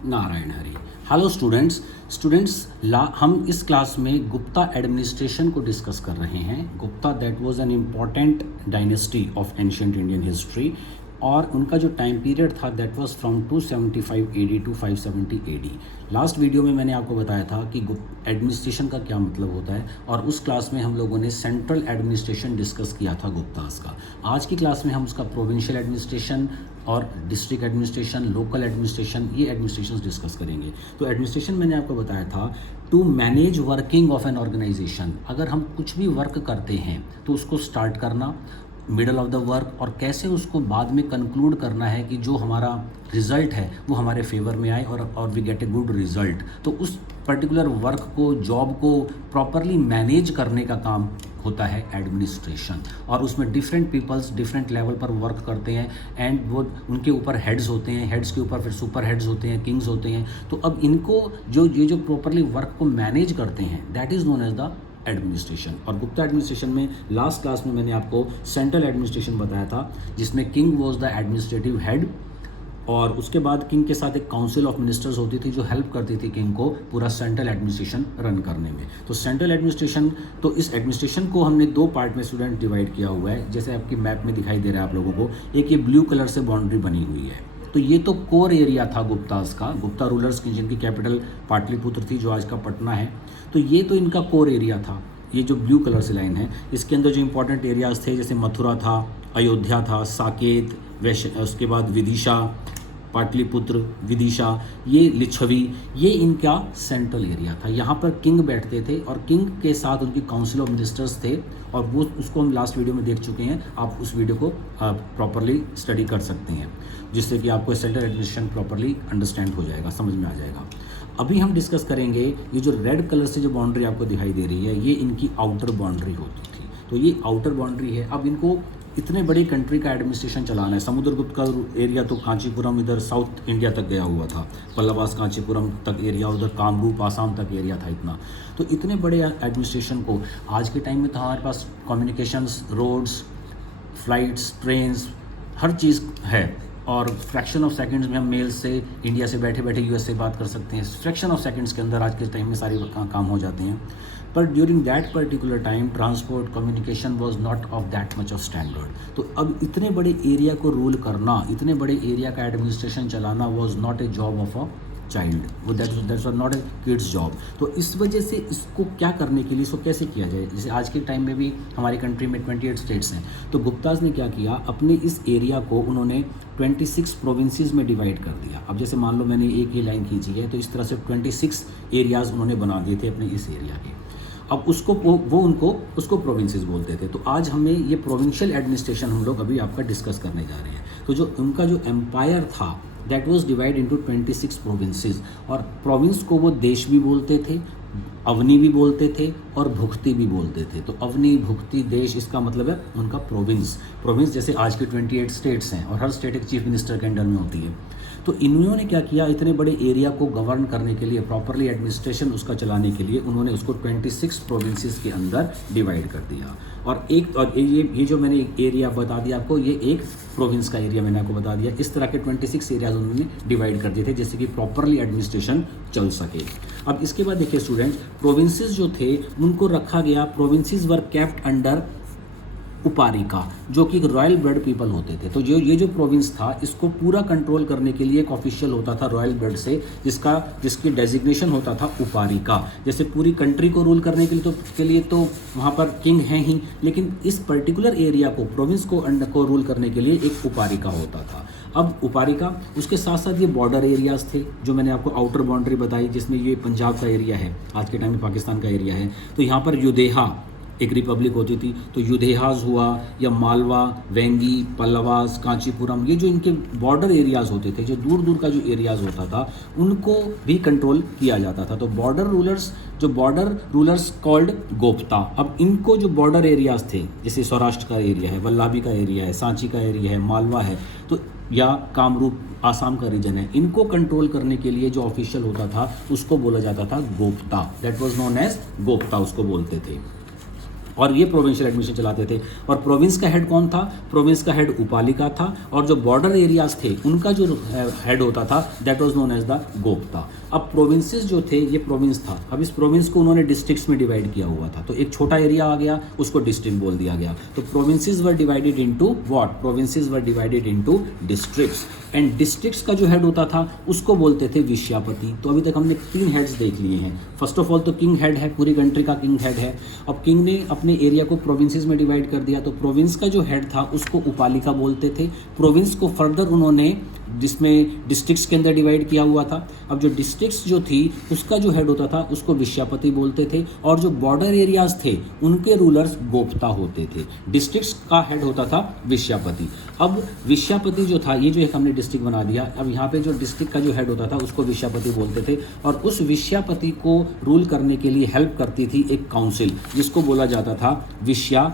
Narayan Hari. Hello students हम इस class में गुप्ता एडमिनिस्ट्रेशन को डिस्कस कर रहे हैं। Gupta that was an important dynasty of ancient Indian history और उनका जो टाइम पीरियड था that was from 275 AD to 570 AD. Last video में मैंने आपको बताया था कि एडमिनिस्ट्रेशन का क्या मतलब होता है और उस क्लास में हम लोगों ने सेंट्रल एडमिनिस्ट्रेशन डिस्कस किया था गुप्तास का। आज की क्लास में हम उसका प्रोविंशियल एडमिनिस्ट्रेशन और डिस्ट्रिक्ट एडमिनिस्ट्रेशन, लोकल एडमिनिस्ट्रेशन, ये एडमिनिस्ट्रेशन डिस्कस करेंगे। तो एडमिनिस्ट्रेशन मैंने आपको बताया था to manage working of an organization. अगर हम कुछ भी वर्क करते हैं तो उसको स्टार्ट करना, मिडल ऑफ द वर्क और कैसे उसको बाद में कंक्लूड करना है कि जो हमारा रिजल्ट है वो हमारे फेवर में आए और we get a good result. तो उस पर्टिकुलर वर्क को, जॉब को प्रॉपरली मैनेज करने का काम होता है एडमिनिस्ट्रेशन। और उसमें डिफरेंट पीपल्स डिफरेंट लेवल पर वर्क करते हैं एंड वो उनके ऊपर हेड्स होते हैं, हेड्स के ऊपर फिर सुपर हेड्स होते हैं, किंग्स होते हैं। तो अब इनको जो प्रॉपरली वर्क को मैनेज करते हैं that is known as the administration. और गुप्ता एडमिनिस्ट्रेशन में लास्ट क्लास में मैंने आपको सेंट्रल एडमिनिस्ट्रेशन बताया था जिसमें king was the administrative head और उसके बाद किंग के साथ एक काउंसिल ऑफ मिनिस्टर्स होती थी जो हेल्प करती थी किंग को पूरा सेंट्रल एडमिनिस्ट्रेशन रन करने में। तो सेंट्रल एडमिनिस्ट्रेशन, तो इस एडमिनिस्ट्रेशन को हमने दो पार्ट में स्टूडेंट डिवाइड किया हुआ है। जैसे आपकी मैप में दिखाई दे रहा है आप लोगों को, एक ये ब्लू कलर से बाउंड्री बनी हुई है। तो ये तो कोर एरिया था गुप्तास का, गुप्ता रूलर्स की जिनकी कैपिटल पाटलिपुत्र थी जो आज का पटना है। तो ये तो इनका कोर एरिया था। ये जो ब्लू कलर से लाइन है इसके अंदर जो इंपॉर्टेंट एरियाज थे जैसे मथुरा था, अयोध्या था, साकेत, उसके बाद विदिशा, पाटलिपुत्र, विदिशा, ये लिच्छवी, ये इनका सेंट्रल एरिया था। यहाँ पर किंग बैठते थे और किंग के साथ उनकी काउंसिल ऑफ मिनिस्टर्स थे और वो उसको हम लास्ट वीडियो में देख चुके हैं। आप उस वीडियो को प्रॉपरली स्टडी कर सकते हैं जिससे कि आपको सेंट्रल एडमिनिस्ट्रेशन प्रॉपरली अंडरस्टैंड हो जाएगा, समझ में आ जाएगा। अभी हम डिस्कस करेंगे ये जो रेड कलर से जो बाउंड्री आपको दिखाई दे रही है ये इनकी आउटर बाउंड्री होती थी। तो ये आउटर बाउंड्री है। अब इनको इतने बड़ी कंट्री का एडमिनिस्ट्रेशन चलाना है। समुद्रगुप्त का एरिया तो कांचीपुरम इधर साउथ इंडिया तक गया हुआ था, पल्लवास कांचीपुरम तक एरिया, उधर कामरूप आसाम तक एरिया था इतना। तो इतने बड़े एडमिनिस्ट्रेशन को आज के टाइम में तो हमारे पास कम्युनिकेशंस, रोड्स, फ्लाइट्स, ट्रेन्स, हर चीज़ है और फ्रैक्शन ऑफ सेकंड्स में हम मेल से इंडिया से बैठे बैठे यूएस से बात कर सकते हैं। फ्रैक्शन ऑफ सेकंड्स के अंदर आज के टाइम में सारे काम हो जाते हैं। पर during that particular time transport communication was not of that much of standard. तो अब इतने बड़े एरिया को रूल करना, इतने बड़े एरिया का एडमिनिस्ट्रेशन चलाना was not a job of a child, वो that's not a kid's job. तो इस वजह से इसको क्या करने के लिए, इसको कैसे किया जाए, जैसे आज के टाइम में भी हमारी कंट्री में 28 स्टेट्स हैं। तो गुप्ताज ने क्या किया, अपने इस एरिया को उन्होंने 26 प्रोविंसेस में डिवाइड कर दिया। अब जैसे मान लो मैंने एक ही लाइन खींची है तो इस तरह से 26 एरियाज़ उन्होंने बना दिए थे अपने इस एरिया के। अब उसको प्रोविंसेस बोलते थे। तो आज हमें ये प्रोविंशियल एडमिनिस्ट्रेशन हम लोग अभी आपका डिस्कस करने जा रहे हैं। तो जो उनका जो एम्पायर था that was divide into 26 provinces और प्रोविंस को वो देश भी बोलते थे, अवनी भी बोलते थे और भुक्ति भी बोलते थे। तो अवनी, भुक्ति, देश, इसका मतलब है उनका प्रोविंस जैसे आज के 28 स्टेट्स हैं और हर स्टेट एक चीफ मिनिस्टर के अंडर में होती है। तो इन्होंने क्या किया, इतने बड़े एरिया को गवर्न करने के लिए, प्रॉपरली एडमिनिस्ट्रेशन उसका चलाने के लिए उन्होंने उसको 26 प्रोविंसेस के अंदर डिवाइड कर दिया। और ये जो मैंने एरिया बता दिया आपको, ये एक प्रोविंस का एरिया मैंने आपको बता दिया। इस तरह के 26 एरियाज उन्होंने डिवाइड कर दिए थे जिससे कि प्रॉपरली एडमिनिस्ट्रेशन चल सके। अब इसके बाद देखिए स्टूडेंट, प्रोविंसेस जो थे उनको रखा गया, प्रोविंसेस वर केप्ट अंडर उपारिका जो कि रॉयल ब्लड पीपल होते थे। तो ये जो प्रोविंस था इसको पूरा कंट्रोल करने के लिए एक ऑफिशियल होता था रॉयल ब्लड से जिसकी डेजिग्नेशन होता था उपारिका। जैसे पूरी कंट्री को रूल करने के लिए तो वहाँ पर किंग हैं ही, लेकिन इस पर्टिकुलर एरिया को, प्रोविंस को रूल करने के लिए एक उपारिका होता था। अब उपारिका, उसके साथ साथ ये बॉर्डर एरियाज थे जो मैंने आपको आउटर बाउंड्री बताई जिसमें ये पंजाब का एरिया है, आज के टाइम में पाकिस्तान का एरिया है। तो यहाँ पर युदेहा एक रिपब्लिक होती थी, तो युधेहास हुआ या मालवा, वेंगी, पल्लवास, कांचीपुरम, ये जो इनके बॉर्डर एरियाज़ होते थे, जो दूर दूर का जो एरियाज़ होता था उनको भी कंट्रोल किया जाता था। तो बॉर्डर रूलर्स कॉल्ड गोप्ता। अब इनको जो बॉर्डर एरियाज़ थे जैसे सौराष्ट्र का एरिया है, वल्लभी का एरिया है, सांची का एरिया है, मालवा है, तो या कामरूप आसाम का रीजन है, इनको कंट्रोल करने के लिए जो ऑफिशियल होता था उसको बोला जाता था गोप्ता। दैट वाज नोन एज गोप्ता, उसको बोलते थे। और ये प्रोविंशियल एडमिनिस्ट्रेशन चलाते थे। और प्रोविंस का हेड कौन था? प्रोविंस का हेड उपालिका था, और जो बॉर्डर एरियाज थे उनका जो हेड होता था that was known as the gopta. अब प्रोविंसेस जो थे ये प्रोविंस था, अब इस प्रोविंस को उन्होंने डिस्ट्रिक्ट्स में डिवाइड किया हुआ था, तो एक छोटा एरिया आ गया उसको डिस्ट्रिक्ट बोल दिया गया। तो provinces were divided into what? Provinces were divided into districts, and districts का जो हेड होता था उसको बोलते थे विषयापति। तो अभी तक हमने 3 हेड्स देख लिए हैं। फर्स्ट ऑफ ऑल तो किंग हेड है, पूरी कंट्री का किंग हेड है। अब किंग ने अपने एरिया को प्रोविंसेस में डिवाइड कर दिया, तो प्रोविंस का जो हेड था उसको उपालिका बोलते थे। प्रोविंस को फर्दर उन्होंने जिसमें डिस्ट्रिक्ट्स के अंदर डिवाइड किया हुआ था। अब जो डिस्ट्रिक्ट्स जो थी उसका जो हेड होता था उसको विषयापति बोलते थे, और जो बॉर्डर एरियाज थे उनके रूलर्स गोप्ता होते थे। डिस्ट्रिक्ट्स का हेड होता था विषयापति। अब विषयापति जो था, ये जो एक हमने डिस्ट्रिक्ट बना दिया, अब यहाँ पे जो डिस्ट्रिक्ट का जो हेड होता था उसको विषयापति बोलते थे, और उस विषयापति को रूल करने के लिए हेल्प करती थी एक काउंसिल जिसको बोला जाता था विषया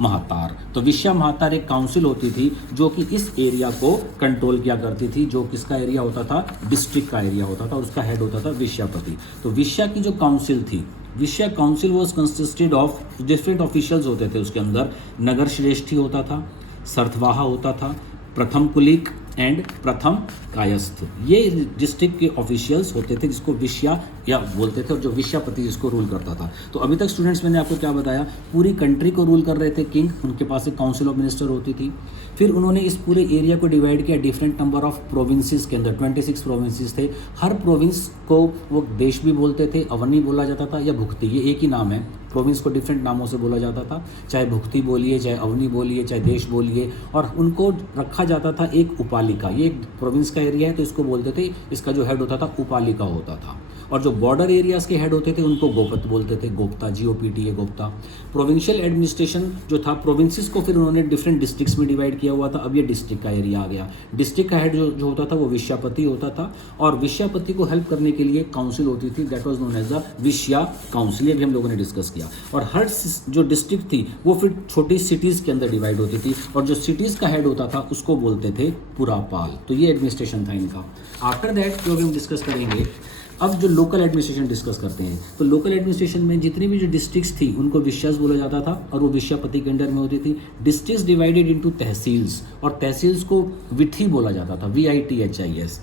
महातार। तो विषया महातार एक काउंसिल होती थी जो कि इस एरिया को कंट्रोल किया करती थी, जो किसका एरिया होता था? डिस्ट्रिक्ट का एरिया होता था, और उसका हेड होता था विषयापति। तो विषया की जो काउंसिल थी, विषया council was consisted of different officials होते थे उसके अंदर। नगर श्रेष्ठी होता था, सरथवाहा होता था, प्रथम कुलिक एंड प्रथम कायस्थ, ये डिस्ट्रिक्ट के ऑफिशियल्स होते थे जिसको विषया या बोलते थे, और जो विषयापति जिसको रूल करता था। तो अभी तक स्टूडेंट्स मैंने आपको क्या बताया? पूरी कंट्री को रूल कर रहे थे किंग, उनके पास एक काउंसिल ऑफ मिनिस्टर होती थी। फिर उन्होंने इस पूरे एरिया को डिवाइड किया डिफरेंट नंबर ऑफ प्रोविंसेस के अंदर। 26 प्रोविंसेस थे। हर प्रोविंस को वो देश भी बोलते थे, अवनी बोला जाता था या भुक्ति, ये एक ही नाम है। प्रोविंस को डिफरेंट नामों से बोला जाता था, चाहे भुक्ति बोलिए, चाहे अवनी बोलिए, चाहे देश बोलिए, और उनको रखा जाता था एक उपालिका। ये एक प्रोविंस का एरिया है तो इसको बोलते थे, इसका जो हेड होता था उपालिका होता था। और जो बॉर्डर एरियाज के हेड होते थे उनको गोपत बोलते थे, गोप्ता, GOPTA गोप्ता। प्रोविंशियल एडमिनिस्ट्रेशन जो था, प्रोविंसेस को फिर उन्होंने डिफरेंट डिस्ट्रिक्ट्स में डिवाइड किया हुआ था। अब ये डिस्ट्रिक्ट का एरिया आ गया। डिस्ट्रिक्ट का हेड जो होता था वो विषयापति होता था, और विषयापति को हेल्प करने के लिए काउंसिल होती थी that was known as the Vishaya council. ये भी हम लोगों ने डिस्कस किया। और हर जो डिस्ट्रिक्ट थी वो फिर छोटी सिटीज़ के अंदर डिवाइड होती थी, और जो सिटीज़ का हेड होता था उसको बोलते थे पुरापाल। तो ये एडमिनिस्ट्रेशन था इनका। आफ्टर दैट जो अभी हम डिस्कस करेंगे, अब जो लोकल एडमिनिस्ट्रेशन डिस्कस करते हैं, तो लोकल एडमिनिस्ट्रेशन में जितनी भी जो डिस्ट्रिक्ट्स थी उनको विषयास बोला जाता था, और वो विषयापति के अंडर में होती थी। डिस्ट्रिक्ट्स डिवाइडेड इनटू तहसील्स, और तहसील्स को विथी बोला जाता था, VITHIS।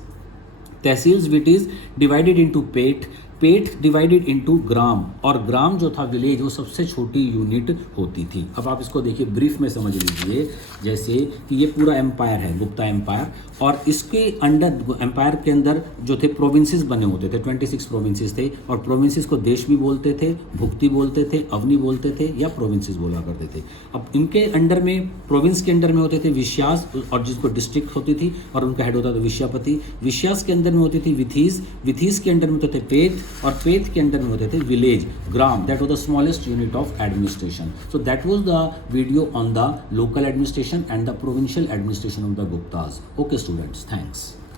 Tehsils विटीज divided into Peth, Peth divided into gram, और ग्राम जो था विलेज, वो सबसे छोटी यूनिट होती थी। अब आप इसको देखिए, ब्रीफ में समझ लीजिए। जैसे कि ये पूरा एम्पायर है, गुप्ता एम्पायर, और इसके अंडर एम्पायर के अंदर जो थे प्रोविंसेस बने होते थे, 26 प्रोविंसेस थे, और प्रोविंसेस को देश भी बोलते थे, भुक्ति बोलते थे, अवनी बोलते थे, या प्रोविंसेस बोला करते थे। अब इनके अंडर में, प्रोविंस के अंडर में होते थे विषयास, और जिसको डिस्ट्रिक्ट होती थी, और उनका हेड होता था विषयापति। विषयास के अंदर में होती थी विथीज, विथीज के अंडर में होते थे पेठ, और पेथ के अंडर में होते थे village, gram, that was the smallest unit of administration. So that was the video on the local administration and the provincial administration of the Gupta's. Okay students, thanks.